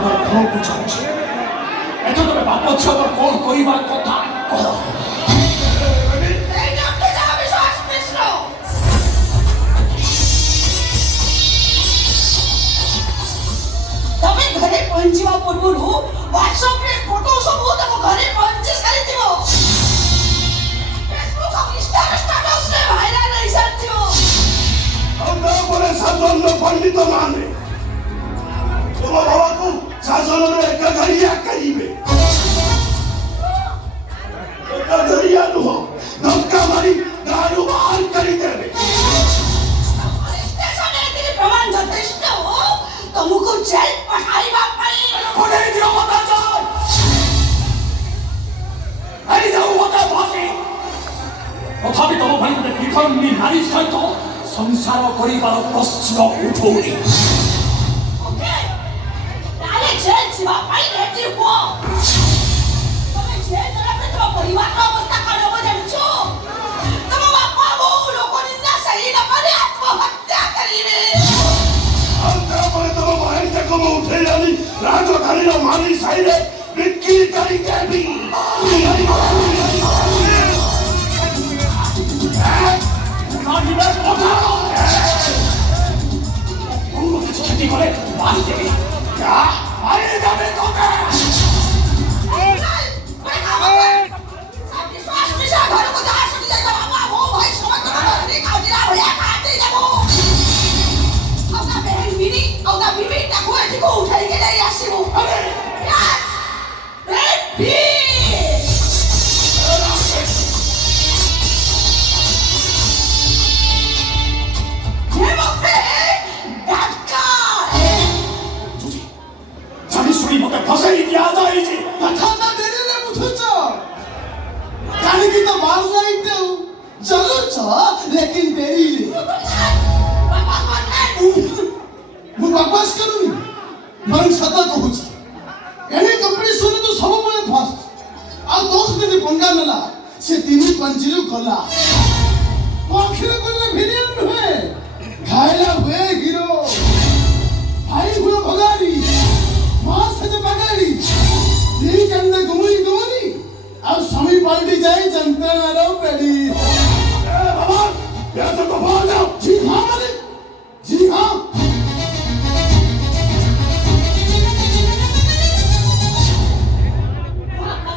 আমার ঘর বুঝাচ্ছে এটা তবে বাপ হচ্ছে আমার কোন করিবার কথা করো तमे घरे पहुंचवा पूर्वरु व्हाट्सएप रे फोटो सब तम घरे पहुंचे सारी दिबो फेसबुक और स्टेटस रे भाइराल नहीं साथियो हम तो बोले शासन में पंडित माने तुम बाबा को शासन में एक घरिया करीबे एक घरिया नु धक्का मारी दारू बाहर करी देबे स्टेशन रे तेरे प्रमाण যথেষ্ট तुमको जेल पठाइबा पड़ी কোনে দিও কথা চাই এই যাও কথা ভাষে তথাপি তম ভাইকে বিধর্মী নারী সহিত সংসার করিবার প্রশ্ন উঠুনি ओके ताले जेल जीवा पाई रहती हो तमे जेल जरा पे तो परिवार का अवस्था खराब हो जान्छो तम बापा वो लोग निंदा सही न करे आत्महत्या करीबे हम तो बोले तुम भाई तक में उठे जानी राजो खाली रो मानी सही रे बिक्री करी देबी নারীদের কথা অন্য কিছু ক্ষতি করে বাড়ি দেবে বাইরে যাবে তোকে জানিস শুনি মতে ফসাই দিয়া যায় যে कथा देने ने मुझे गाने की तो बाल नहीं तो जरूर छ लेकिन देरी ले मु बकवास करूनी मन सदा कहूँ एने कंपनी सुने तो सब बड़े फास्ट आ दोस्त ने पंगा नेला से तीन पंजीरू गला आखिर कोने विलियन हुए घायला हुए हीरो भाई हुए भगारी मां से जो बगाड़ी दी कंदे गुमरी गुमरी अब स्वामी पार्टी जाए जनता ना रो पेड़ी बाबा यहाँ से तो भाग जाओ जी हाँ मालिक जी हाँ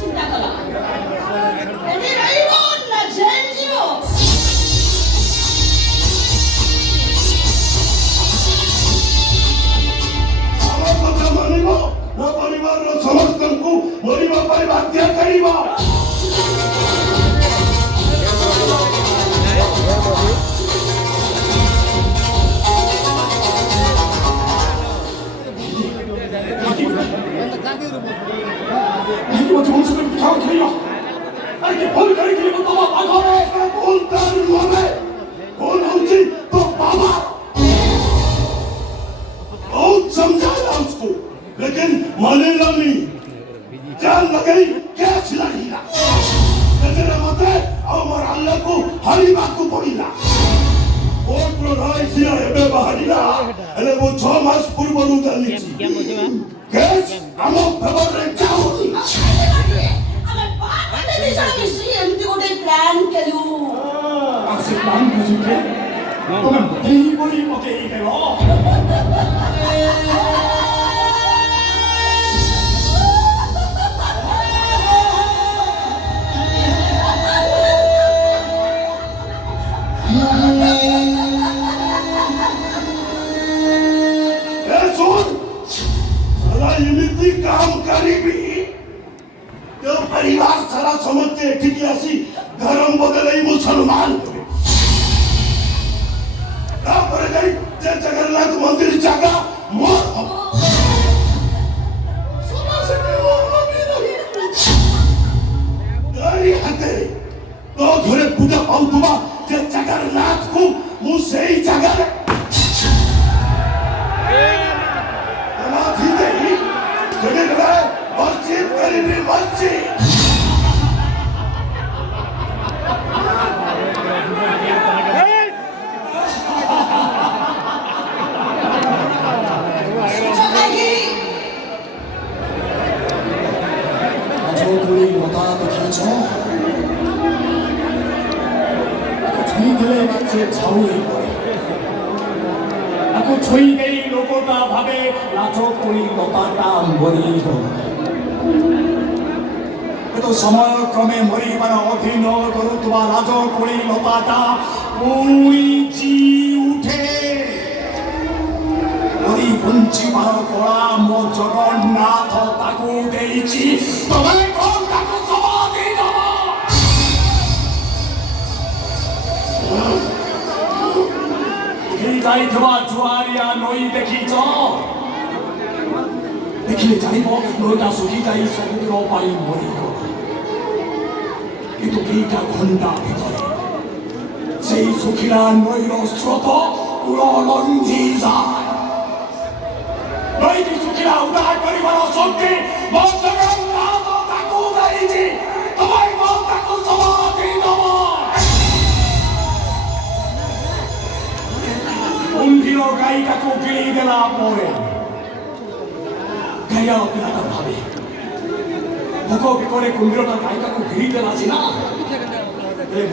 चिंता करा एनी रहिबो ना जेल जीवो আমার কথা মানিব না পরিবারର ସମସ୍ତଙ୍କୁ ମରିବା ପାଇଁ ବାଧ୍ୟ କରିବ তোমার জীবন শুধু খাওয়া খেয়ে না আরে ভুল করে গেলে বাবা পাগলে ভুল তার নয় ভুল হচ্ছে তো बाबा बहुत समझाया उसको लेकिन मानेगा नहीं जान लगाई क्या चिल्लाएगा तेरे मते और अल्लाह को हरिबा को पड़िला और प्रधान सिया एबे बाहरिला एले वो 6 मास पूर्व नु जानिछि केस हम फेवर रे जाउनी ଆମେ ବାହାରେ ବି ଜାଣି ସି ଏମିତି ଗୋଟେ ପ୍ଲାନ୍ କଲୁ ଆସେ ପ୍ଲାନ୍ ବୁଝିଲେ ତମେ ଦେଇ ବଳି ପକେଇ ଦେବ ए सुन साला इमिति काम करीबी तो परिवार सारा समझते ठीक आसी धर्म बदले मुसलमान तापर जाई जे जगन्नाथ मंदिर जागा मोर समाज में वो नबी रही दारी हाते तो घरे पूजा पाउतबा जे जगन्नाथ को मु सेई जगह रे समाधि देई जगे गए मस्जिद करीबी मस्जिद ঝাউলি পড়ে তাকে ছুঁই দেই লোকটা ভাবে লাজ করি লতাটা মরিব কিন্তু সময় ক্রমে মরিবার অভিনয় করুଥିବା লাজ করি লতাটা পুଣି ଜି উঠে মরি বঞ্চিবার কଳା ମୋ ଜଗନ୍ନାଥ ତାକୁ ଦେଇଛି ତମେ କଣ ତାକୁ ସମାଧି ଦବ ଯାଇଥିବା ଜୁଆରିଆ ନଈ ଦେଖିଛ ଦେଖିଲେ ଜାଣିବ ନଈଟା ଶୁଖିଯାଇ ସମୁଦ୍ର ପାଇଁ ମରିବ କିନ୍ତୁ କେଇଟା ଘଣ୍ଟା ଭିତରେ ସେଇ ଶୁଖିଲା ନଈର ସ୍ରୋତ କୂଳ ଲଙ୍ଘି যায় ନଈକି ଶୁଖିଲା ଉଦ୍ଧାର କରିବାର ଶକ୍ତି ମୋ ଜଗନ୍ନାଥ ତାକୁ ଦେଇଛି ତମେ କଣ ତାକୁ ସମାଧି ଦବ କୁମ୍ଭୀର ଗାଈଟାକୁ ଗିଳି ଦେଲା ପରେ ଗାଈର ପିଲାଟା ଭାବେ ଭୋକ ବିକରେ କୁମ୍ଭୀରଟା ଗାଈଟାକୁ ଗିଳି ଦେଲା ସିନା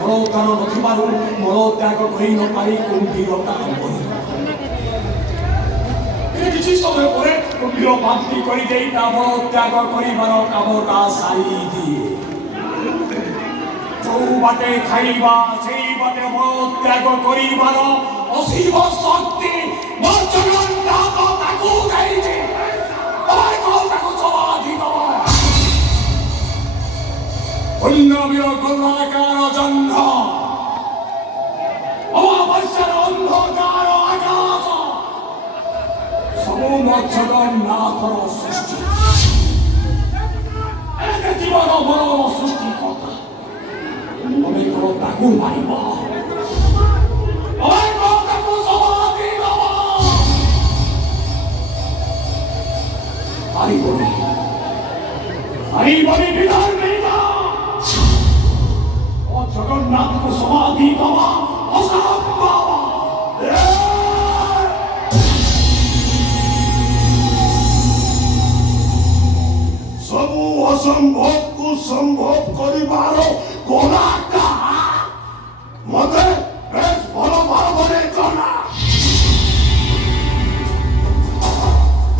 ମଳତ୍ୟାଗ ନଥିବାରୁ ମଳତ୍ୟାଗ କରି ନପାରି କୁମ୍ଭୀରଟା ମରିବ କିଛି ସମୟ ପରେ କୁମ୍ଭୀର ବାନ୍ତି କରିଦେଇ ତା ମଳତ୍ୟାଗ କରିବାର କାମଟା ସାରି ଦିଏ ଯୋଉ ବାଟେ ଖାଇବା ସେଇ ବାଟେ ମଳତ୍ୟାଗ କରିବାର অসীম শক্তি ମୋ ଜଗନ୍ନାଥ ତାକୁ ଦେଇଛି ତମେ କଣ ତାକୁ ସମାଧି ଦବ ପୂର୍ଣ୍ଣମୀର ଗୋଲାକାର ଜହ୍ନ ଅମାବାସ୍ୟାର ଅନ୍ଧକାର ଆକାଶ ସବୁ ମୋ ଜଗନ୍ନାଥର ସୃଷ୍ଟି ଜୀବନ ମରଣର ସୃଷ୍ଟି କଥା ତମେ କଣ ତାକୁ ମାରିବ हरिबली विधान नहीं था और जगन्नाथ को समाधि दवा असंभव सबू असंभव को संभव करिबार कोना का मते बेस भलो भावने करना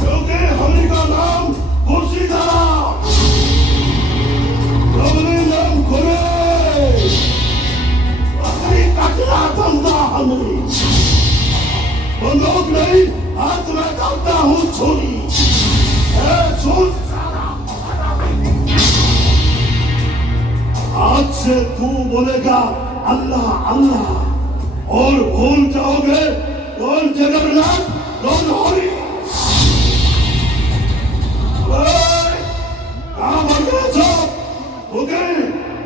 क्योंकि हरि का नाम मुर्शिदारा प्रभु नाम करे अखरी कटरा बंदा हमारी बंदूक नहीं हाथ में करता हूँ छुरी आज से तू बोलेगा अल्लाह अल्लाह और भूल जाओगे कौन जगन्नाथ कौन हरि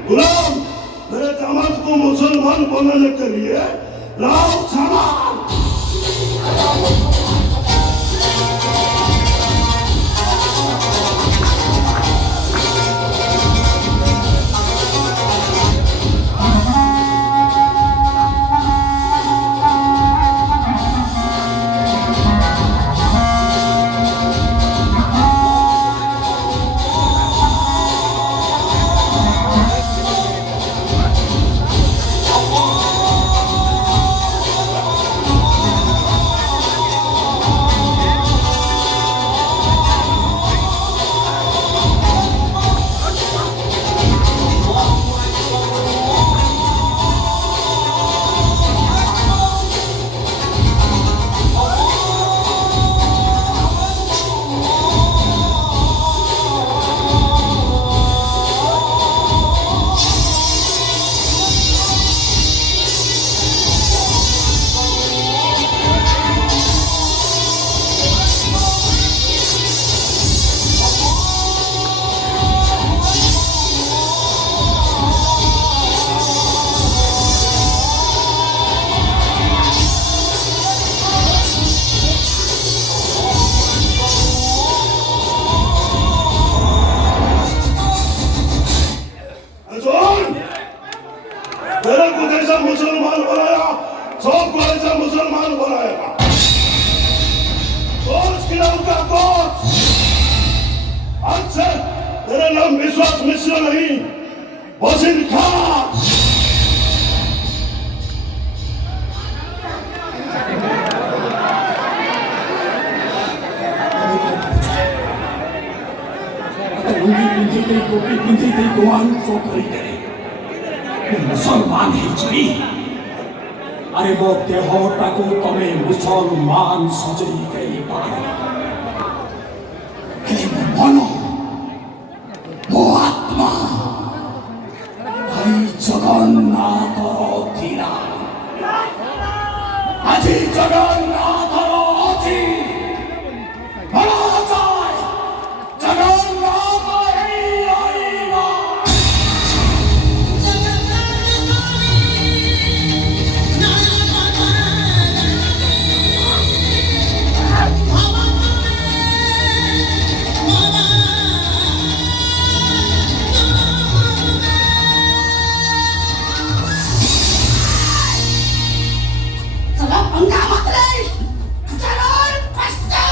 गुलाम मेरे दामाद को मुसलमान बनाने के लिए लाओ सामान तेरा नाम विश्वास मिश्र नहीं, वसीम खान। ଟୋପି ପିନ୍ଧି ଦେଇ ଗୋଆଞ୍ଚ କରିଦେଲେ ମୁଁ ମୁସଲମାନ ହେଇଯିବି ଆରେ ମୋ ଦେହଟାକୁ ତମେ ମୁସଲମାନ ସଜେଇ ଦେଇପାର ହେଲେ ମୋ ମନ ମୋ ଆତ୍ମା ଭାଇ ଜଗନ୍ନାଥର ଥିଲା ଆଜି ଜଗନ୍ନାଥର ଅଛି ଭରାଯାଏ ଜଗନ୍ନାଥ ହେଇ ରହିବ Salah enggak mati. Jangan pasti.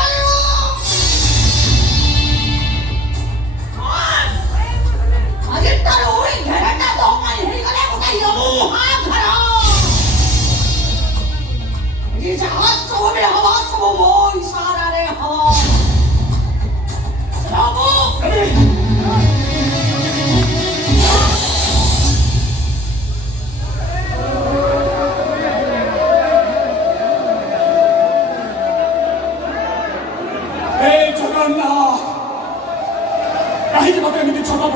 Aje taruh gerata dong ai hei kale ko tai yo ha khara. Ye jahat so me hawa so moi sara re hawa. Salamu. Hey, Jagannatha! Kahit na kami dito sa